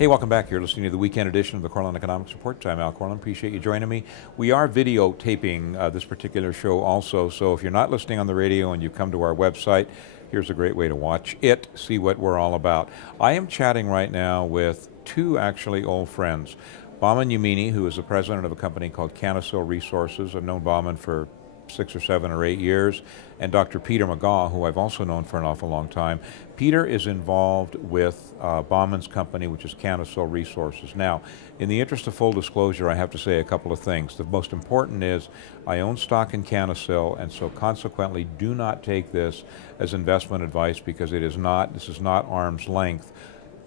Hey, welcome back. You're listening to the weekend edition of the Korelin Economics Report. I'm Al Korelin. Appreciate you joining me. We are videotaping this particular show also, so if you're not listening on the radio and you come to our website, here's a great way to watch it, see what we're all about. I am chatting right now with two actually old friends. Bahman Yamini, who is the president of a company called Canasil Resources. I've known Bahman for 6 or 7 or 8 years, and Dr. Peter Megaw, who I've also known for an awful long time. Peter is involved with Bahman's company, which is Canasil Resources. Now, in the interest of full disclosure, I have to say a couple of things. The most important is I own stock in Canasil, and so consequently do not take this as investment advice, because this is not arm's length.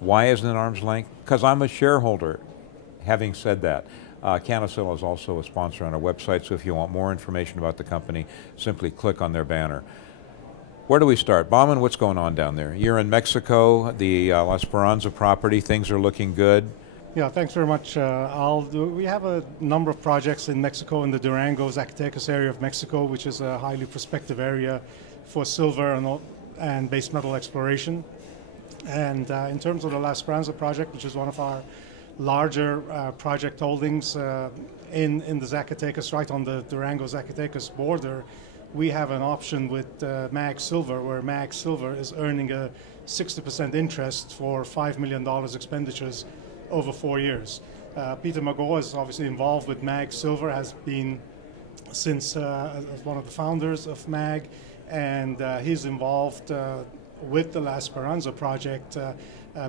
Why isn't it arm's length? Because I'm a shareholder. Having said that, Canasil is also a sponsor on our website, so if you want more information about the company, simply click on their banner. Where do we start? Bahman, what's going on down there? You're in Mexico, the Esperanza property, things are looking good. Yeah, thanks very much, Al. We have a number of projects in Mexico, in the Durango, Zacatecas area of Mexico, which is a highly prospective area for silver and base metal exploration. And in terms of the La Esperanza project, which is one of our larger project holdings in the Zacatecas, right on the Durango-Zacatecas border, we have an option with MAG Silver, where MAG Silver is earning a 60% interest for $5 million expenditures over 4 years. Peter Megaw is obviously involved with MAG Silver, has been since as one of the founders of MAG, and he's involved with the La Esperanza project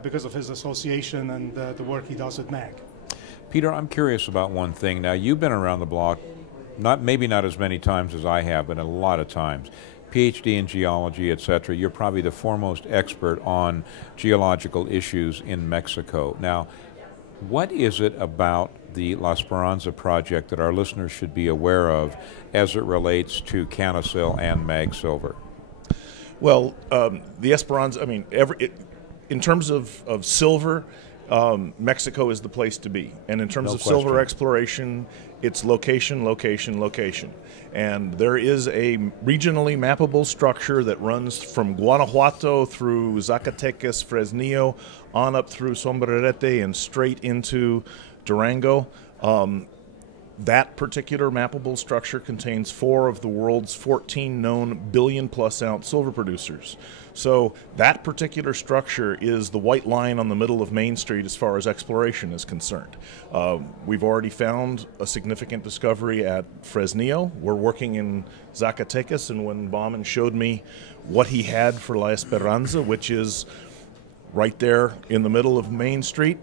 because of his association and the work he does at MAG. Peter, I'm curious about one thing. Now, you've been around the block, maybe not as many times as I have, but a lot of times. PhD in geology, etc. You're probably the foremost expert on geological issues in Mexico. Now, what is it about the La Esperanza project that our listeners should be aware of as it relates to Canasil and MAG Silver? Well, the Esperanza, I mean, in terms of silver, Mexico is the place to be. And in terms of silver exploration, it's location, location, location. And there is a regionally mappable structure that runs from Guanajuato through Zacatecas, Fresnillo, on up through Sombrerete and straight into Durango. That particular mappable structure contains 4 of the world's 14 known billion-plus ounce silver producers. So that particular structure is the white line on the middle of Main Street as far as exploration is concerned. We've already found a significant discovery at Fresnillo. We're working in Zacatecas, and when Bahman showed me what he had for La Esperanza, which is right there in the middle of Main Street,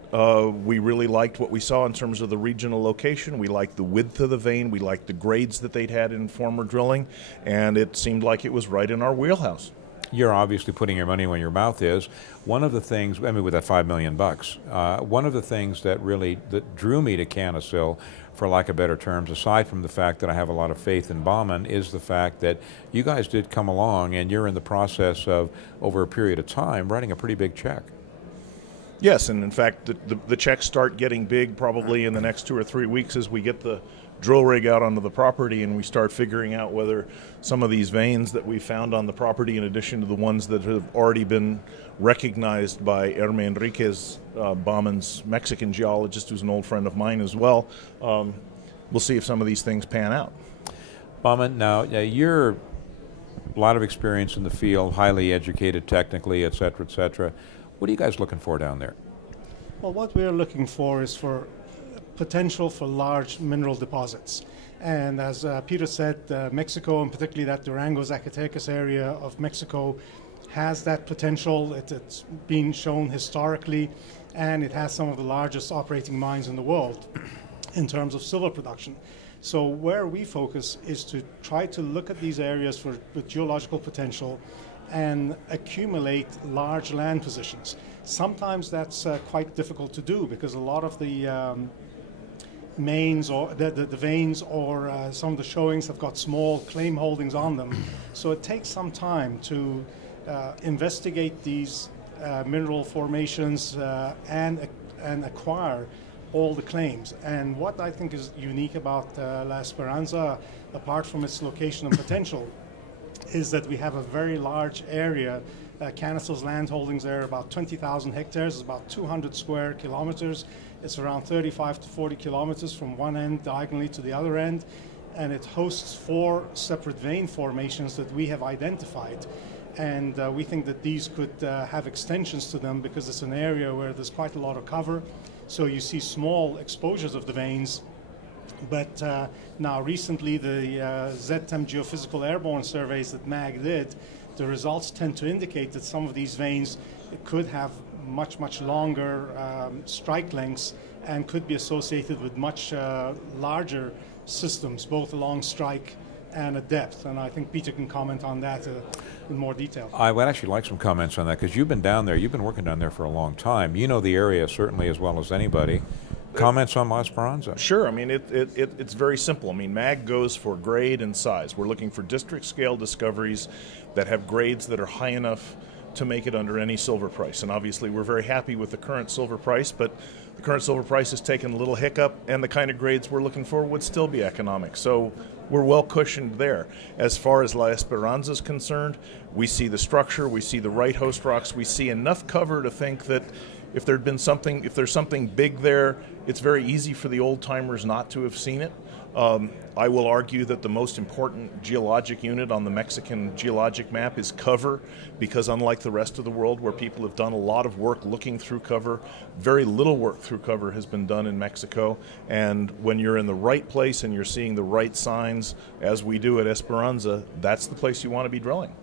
we really liked what we saw in terms of the regional location. We liked the width of the vein. We liked the grades that they'd had in former drilling, and it seemed like it was right in our wheelhouse. You're obviously putting your money where your mouth is. One of the things, I mean, with that $5 million bucks, one of the things that drew me to Canasil, for lack of better terms, aside from the fact that I have a lot of faith in Bahman, is the fact that you guys did come along and you're in the process of, over a period of time, writing a pretty big check. Yes, and in fact, the checks start getting big probably in the next 2 or 3 weeks as we get the drill rig out onto the property and we start figuring out whether some of these veins that we found on the property, in addition to the ones that have already been recognized by Herme Enriquez, Bahman's Mexican geologist, who's an old friend of mine as well, we'll see if some of these things pan out. Bahman, now you're a lot of experience in the field, highly educated technically, et cetera, et cetera. What are you guys looking for down there? Well, what we're looking for is for potential for large mineral deposits. And as Peter said, Mexico, and particularly that Durango-Zacatecas area of Mexico, has that potential. It's been shown historically, and it has some of the largest operating mines in the world in terms of silver production. So where we focus is to try to look at these areas with geological potential and accumulate large land positions. Sometimes that's quite difficult to do, because a lot of the mains or the veins or some of the showings have got small claim holdings on them. So it takes some time to investigate these mineral formations and acquire all the claims. And what I think is unique about La Esperanza, apart from its location and potential, is that we have a very large area Canasil's land holdings there are about 20,000 hectares. It's about 200 square kilometers. It's around 35 to 40 kilometers from one end diagonally to the other end. And it hosts 4 separate vein formations that we have identified. And we think that these could have extensions to them because it's an area where there's quite a lot of cover. So you see small exposures of the veins. But now recently the ZTEM geophysical airborne surveys that MAG did, the results tend to indicate that some of these veins could have much, much longer strike lengths and could be associated with much larger systems, both along strike and at depth. And I think Peter can comment on that in more detail. I would actually like some comments on that because you've been down there, you've been working down there for a long time. You know the area certainly as well as anybody. Comments on La Esperanza? Sure. I mean, it's very simple. I mean, MAG goes for grade and size. We're looking for district scale discoveries that have grades that are high enough to make it under any silver price. And obviously we're very happy with the current silver price, but the current silver price has taken a little hiccup, and the kind of grades we're looking for would still be economic. So we're well cushioned there. As far as La Esperanza is concerned, we see the structure, we see the right host rocks, we see enough cover to think that if there's something big there, it's very easy for the old timers not to have seen it. I will argue that the most important geologic unit on the Mexican geologic map is cover, because unlike the rest of the world where people have done a lot of work looking through cover, very little work through cover has been done in Mexico. And when you're in the right place and you're seeing the right signs, as we do at Esperanza, that's the place you want to be drilling.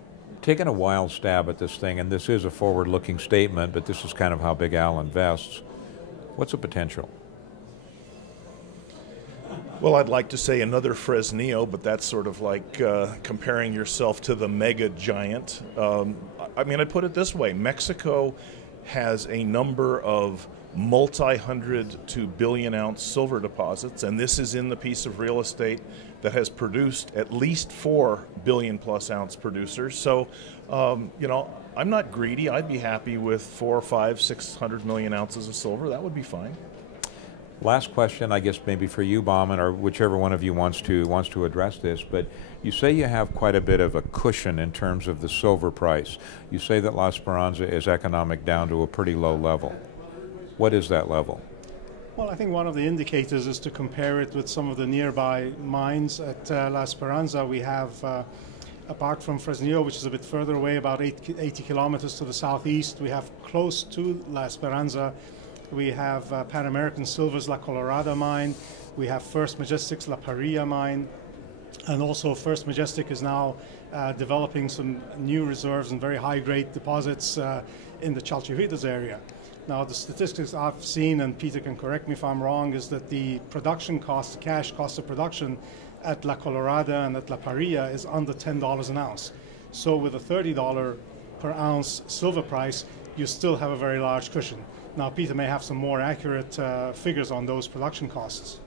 Taking a wild stab at this thing, and this is a forward-looking statement, but this is kind of how Big Al invests. What's the potential? Well, I'd like to say another Fresnillo, but that's sort of like comparing yourself to the mega giant. I mean, I put it this way. Mexico has a number of multi-hundred to billion-ounce silver deposits, and this is in the piece of real estate that has produced at least 4 billion-plus ounce producers. So, you know, I'm not greedy. I'd be happy with 4, 5, 600 million ounces of silver. That would be fine. Last question, I guess maybe for you, Bahman, or whichever one of you wants to address this, but you say you have quite a bit of a cushion in terms of the silver price. You say that La Esperanza is economic down to a pretty low level. What is that level? Well, I think one of the indicators is to compare it with some of the nearby mines. At La Esperanza, we have, apart from Fresnillo, which is a bit further away, about 80 kilometers to the southeast, we have close to La Esperanza, we have Pan American Silver's La Colorada mine, we have First Majestic's La Parilla mine, and also First Majestic is now developing some new reserves and very high-grade deposits in the Chalchihuitas area. Now, the statistics I've seen, and Peter can correct me if I'm wrong, is that the production cost, the cash cost of production at La Colorada and at La Parilla is under $10 an ounce. So with a $30 per ounce silver price, you still have a very large cushion. Now, Peter may have some more accurate figures on those production costs.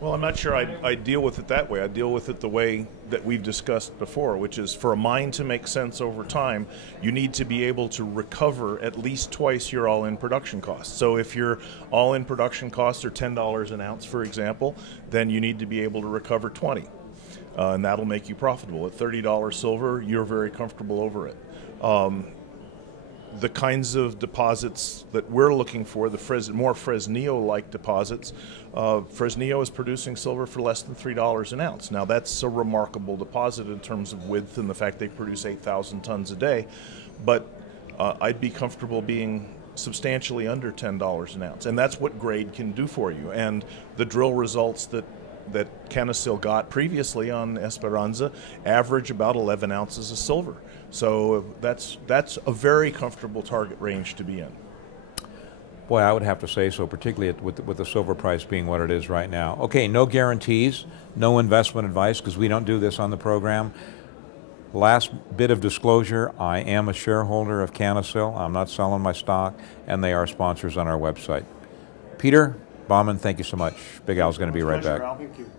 Well, I'm not sure I deal with it that way. I deal with it the way that we've discussed before, which is for a mine to make sense over time, you need to be able to recover at least twice your all-in production costs. So if your all-in production costs are $10 an ounce, for example, then you need to be able to recover 20. And that'll make you profitable. At $30 silver, you're very comfortable over it. The kinds of deposits that we're looking for, the more Fresnillo-like deposits, Fresnillo is producing silver for less than $3 an ounce. Now that's a remarkable deposit in terms of width and the fact they produce 8,000 tons a day, but I'd be comfortable being substantially under $10 an ounce, and that's what grade can do for you. And the drill results that Canasil got previously on Esperanza average about 11 ounces of silver. So that's a very comfortable target range to be in. Boy, I would have to say so, particularly with the silver price being what it is right now. Okay, no guarantees, no investment advice, because we don't do this on the program. Last bit of disclosure, I am a shareholder of Canasil. I'm not selling my stock, and they are sponsors on our website. Peter, Bahman, thank you so much. Big Al's going to be right back. Al. Thank you.